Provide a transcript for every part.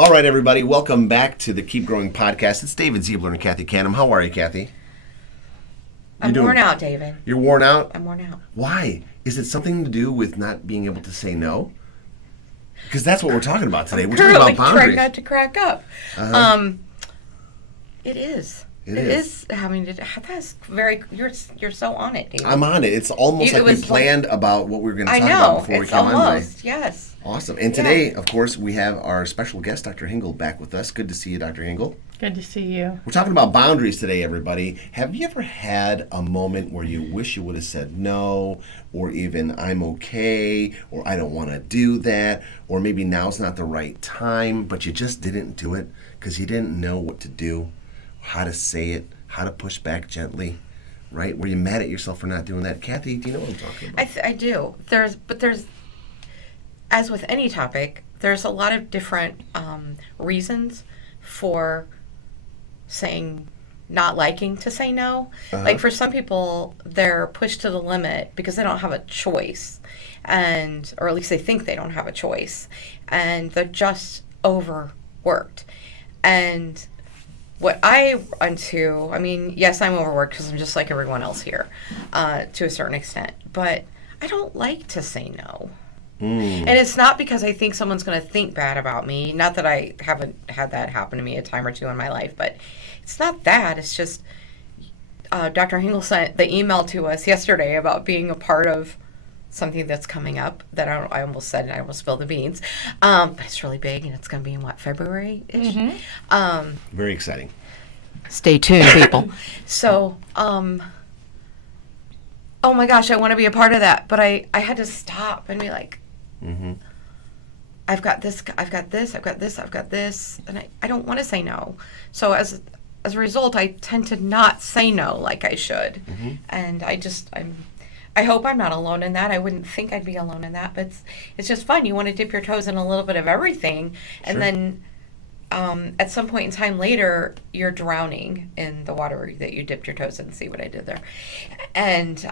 All right, everybody, welcome back to the Keep Growing podcast. It's David Ziebler and Cathy Canham. How are you, Cathy? I'm worn out, David. You're worn out? I'm worn out. Why? Is it something to do with not being able to say no? Because that's what we're talking about today. We're talking about boundaries. Trying not to crack up. It is. It is having to. That's very. You're so on it, David. I'm on it. It's almost like we planned about what we were going to talk about before we came on. Almost, yes. Awesome. And today, of course, we have our special guest, Dr. Hingle, back with us. Good to see you, Dr. Hingle. Good to see you. We're talking about boundaries today, everybody. Have you ever had a moment where you wish you would have said no, or even I'm okay, or I don't want to do that, or maybe now's not the right time, but you just didn't do it because you didn't know what to do, how to say it, how to push back gently, right? Were you mad at yourself for not doing that? Cathy, do you know what I'm talking about? I do. There's, as with any topic, there's a lot of different reasons for saying, not liking to say no. Like for some people, they're pushed to the limit because they don't have a choice, or at least they think they don't have a choice, and they're just overworked. And what I run to, I mean, yes, I'm overworked because I'm just like everyone else here, to a certain extent, but I don't like to say no. And it's not because I think someone's going to think bad about me. Not that I haven't had that happen to me a time or two in my life, but it's not that. It's just Dr. Hingle sent the email to us yesterday about being a part of something that's coming up that I almost said, and I almost spilled the beans. But it's really big, and it's going to be in, February-ish? Mm-hmm. Very exciting. Stay tuned, people. So, oh my gosh, I want to be a part of that. But I had to stop and be like, I've got this, I've got this, and I don't want to say no. So as a result, I tend to not say no like I should. And I hope I'm not alone in that. I wouldn't think I'd be alone in that, but it's just fun. You want to dip your toes in a little bit of everything, and then at some point in time later, you're drowning in the water that you dipped your toes in. See what I did there? And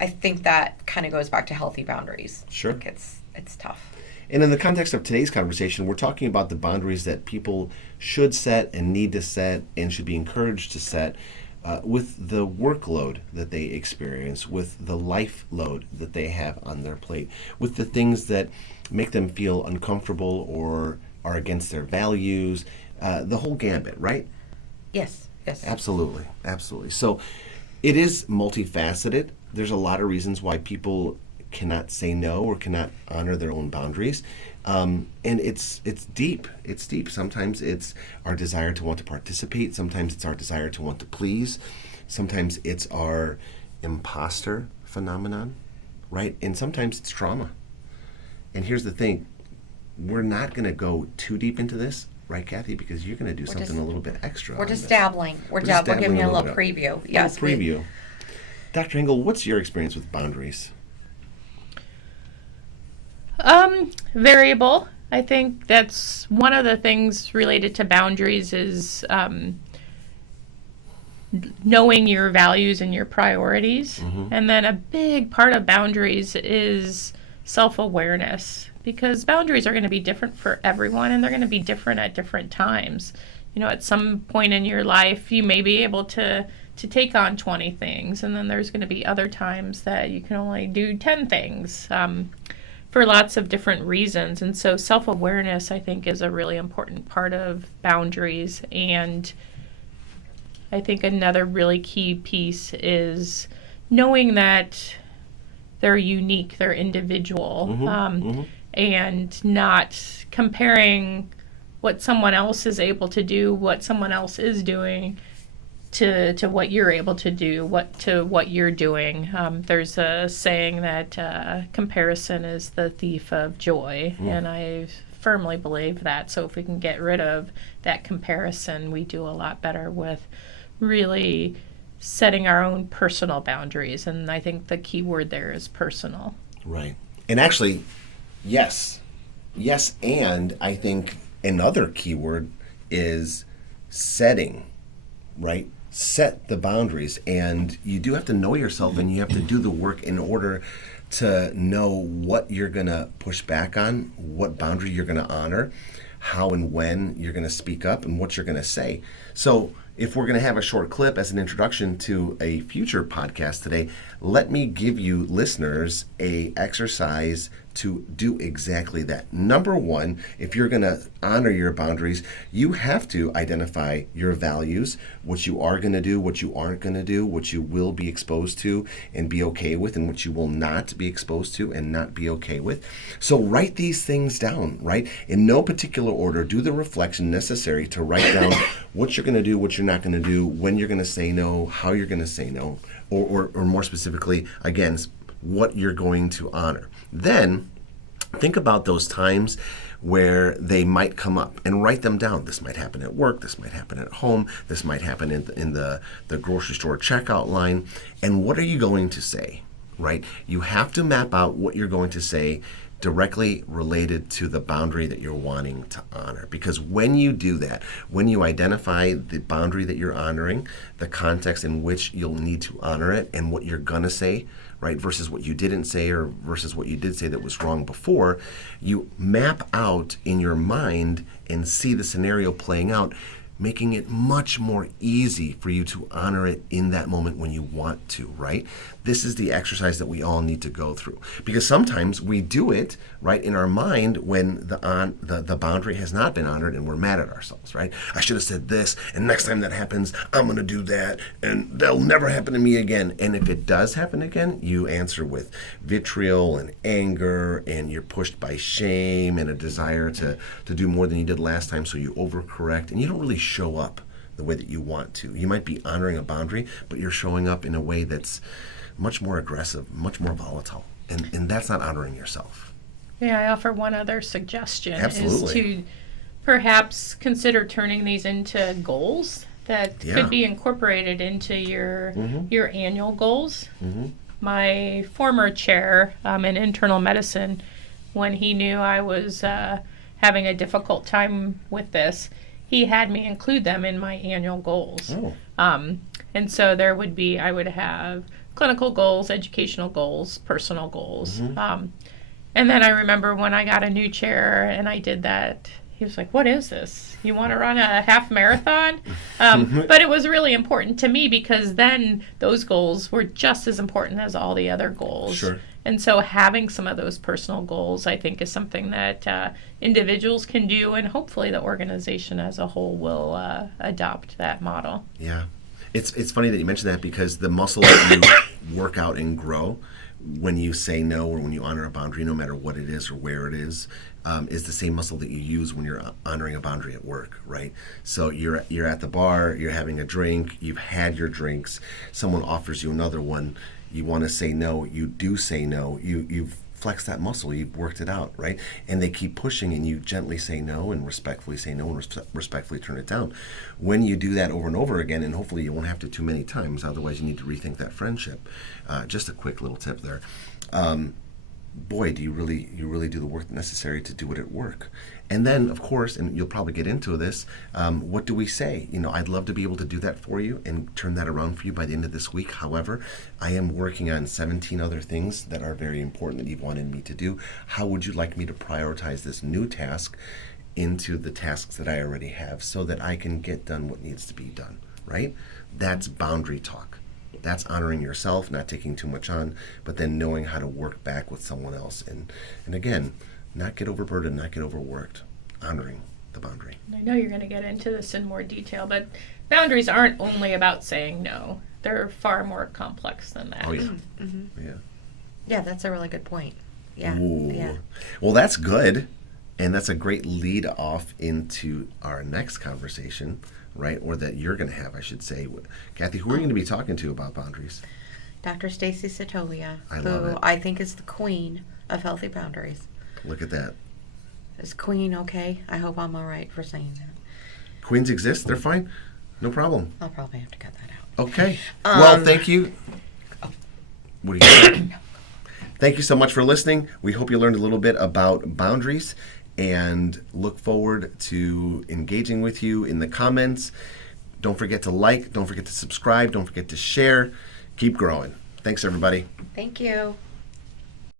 I think that kind of goes back to healthy boundaries. Sure. Like it's tough. And in the context of today's conversation, we're talking about the boundaries that people should set and need to set and should be encouraged to set with the workload that they experience, with the life load that they have on their plate, with the things that make them feel uncomfortable or are against their values, the whole gambit, right? Yes. Absolutely. So it is multifaceted. There's a lot of reasons why people cannot say no or cannot honor their own boundaries. And it's deep. It's deep. Sometimes it's our desire to want to participate. Sometimes it's our desire to want to please. Sometimes it's our imposter phenomenon, right? And sometimes it's trauma. And here's the thing. We're not going to go too deep into this, right, Cathy? Because you're going to do something a little bit extra. We're just dabbling. We're giving you a little preview. Yes. Preview. Dr. Hingle, what's your experience with boundaries? Variable. I think that's one of the things related to boundaries is knowing your values and your priorities. And then a big part of boundaries is self-awareness, because boundaries are going to be different for everyone, and they're going to be different at different times. You know, at some point in your life, you may be able to take on 20 things, and then there's going to be other times that you can only do 10 things for lots of different reasons. And so self-awareness, I think, is a really important part of boundaries. And I think another really key piece is knowing that they're unique, they're individual, and not comparing what someone else is able to do, what someone else is doing, to what you're able to do, what you're doing. There's a saying that comparison is the thief of joy, and I firmly believe that. So if we can get rid of that comparison, we do a lot better with really setting our own personal boundaries. And I think the key word there is personal. Right. And actually, yes, and I think another key word is setting, right? Set the boundaries, and you do have to know yourself, and you have to do the work in order to know what you're going to push back on, what boundary you're going to honor, how and when you're going to speak up, and what you're going to say. So if we're going to have a short clip as an introduction to a future podcast today, let me give you listeners a exercise to do exactly that. Number one, if you're going to honor your boundaries, you have to identify your values, what you are going to do, what you aren't going to do, what you will be exposed to and be okay with, and what you will not be exposed to and not be okay with. So write these things down, right? In no particular order. Do the reflection necessary to write down what you're going to do, what you're not going to do, when you're going to say no, how you're going to say no, or more specifically, again, what you're going to honor. Then think about those times where they might come up and write them down. This might happen at work, this might happen at home, this might happen in the grocery store checkout line. And what are you going to say, right? You have to map out what you're going to say directly related to the boundary that you're wanting to honor. Because when you do that, when you identify the boundary that you're honoring, the context in which you'll need to honor it, and what you're gonna say, right, versus what you didn't say or versus what you did say that was wrong before, you map out in your mind and see the scenario playing out, making it much more easy for you to honor it in that moment when you want to, right? This is the exercise that we all need to go through. Because sometimes we do it, right, in our mind when the boundary has not been honored and we're mad at ourselves, right? I should have said this, and next time that happens, I'm going to do that, and that'll never happen to me again. And if it does happen again, you answer with vitriol and anger, and you're pushed by shame and a desire to do more than you did last time, so you overcorrect, and you don't really show up the way that you want to. You might be honoring a boundary, but you're showing up in a way that's much more aggressive, much more volatile, and that's not honoring yourself. Yeah, I offer one other suggestion. Absolutely. Is to perhaps consider turning these into goals that could be incorporated into your annual goals. Mm-hmm. My former chair in internal medicine, when he knew I was having a difficult time with this, he had me include them in my annual goals. Oh. And so I would have clinical goals, educational goals, personal goals. Mm-hmm. And then I remember when I got a new chair and I did that, he was like, "What is this? You want to run a half marathon?" But it was really important to me because then those goals were just as important as all the other goals. Sure. And so having some of those personal goals, I think, is something that individuals can do, and hopefully the organization as a whole will adopt that model. Yeah. It's funny that you mentioned that, because the muscle that you work out and grow when you say no or when you honor a boundary, no matter what it is or where it is the same muscle that you use when you're honoring a boundary at work, right? So you're at the bar, you're having a drink, you've had your drinks, someone offers you another one, you want to say no, you do say no, you've flexed that muscle, you've worked it out, right? And they keep pushing, and you gently say no and respectfully say no and respectfully turn it down. When you do that over and over again, and hopefully you won't have to too many times, otherwise you need to rethink that friendship. Just a quick little tip there. Boy, do you really do the work necessary to do it at work. And then, of course, and you'll probably get into this, what do we say? I'd love to be able to do that for you and turn that around for you by the end of this week. However, I am working on 17 other things that are very important that you've wanted me to do. How would you like me to prioritize this new task into the tasks that I already have so that I can get done what needs to be done, right? That's boundary talk. That's honoring yourself, not taking too much on, but then knowing how to work back with someone else. And again, not get overburdened, not get overworked, honoring the boundary. I know you're going to get into this in more detail, but boundaries aren't only about saying no. They're far more complex than that. Oh, yeah. Mm-hmm. Yeah. Yeah, that's a really good point. Yeah. Ooh. Yeah. Well, that's good. And that's a great lead off into our next conversation, right? Or that you're going to have, I should say. Cathy, who are you going to be talking to about boundaries? Dr. Stacy Satolia, love who it. I think is the queen of healthy boundaries. Look at that. Is queen okay? I hope I'm all right for saying that. Queens exist. They're fine. No problem. I'll probably have to cut that out. Okay. Well, thank you. What do you think? Thank you so much for listening. We hope you learned a little bit about boundaries and look forward to engaging with you in the comments. Don't forget to like, don't forget to subscribe, don't forget to share. Keep growing. Thanks, everybody. Thank you.